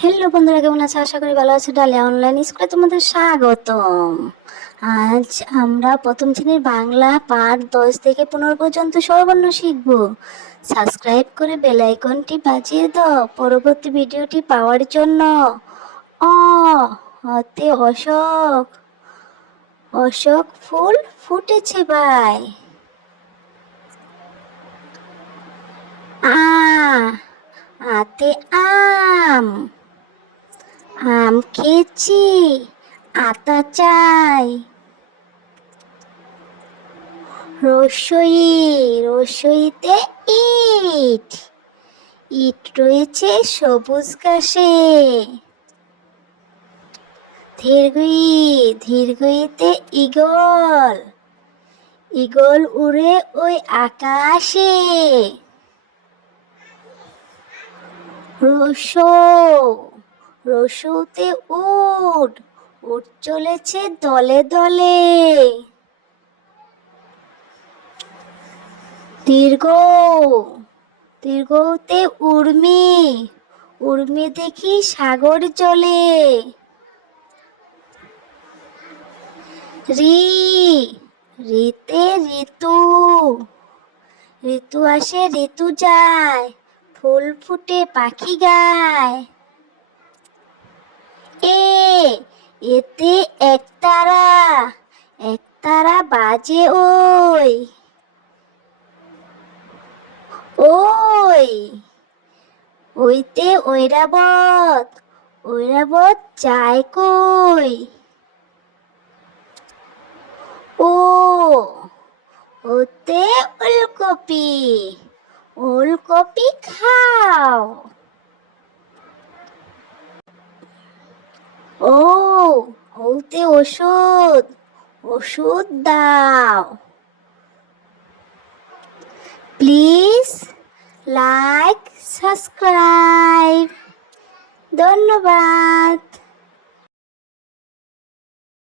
Hello বন্ধুরা, কেমন আছে? আশা করি ভালো আছে। ডালিয়া অনলাইন স্কুলে তোমাদের স্বাগতম। আজ আমরা প্রথম শ্রেণির বাংলা পাঠ দশ থেকে পনেরো পর্যন্ত সর্বর্ণ শিখব। সাবস্ক্রাইব করে বেল আইকনটি বাজিয়ে দাও। পরবর্তী ভিডিওটি পাওয়ার জন্য। অ, হতে অশোক। অশোক ফুল ফুটেছে ভাই। আ আতে আম। আম খেয়েছি, আতা চাই। রসই, রসইতে ইট ইট রয়েছে সবুজ ঘাসে। ধীরগই, ধীরগইতে ইগল ইগল উড়ে ওই আকাশে। রসো রসুতে উঠ উট চলেছে দলে দলে। দীর্ঘ দীর্ঘতে উর্মি উর্মি দেখি সাগর চলে রি রিতে ঋতু ঋতু আসে ঋতু যায়, ফুল ফুটে পাখি গায়। এতে একতারা একতারা বাজে ওই। ওই, ওইতে ঐরাবত ঐরাবত যায় কই? ও, ওতে ওলকপি ওলকপি খাও। ও ওতে ওষুধ ওষুধ দাও। Please like subscribe. ধন্যবাদ।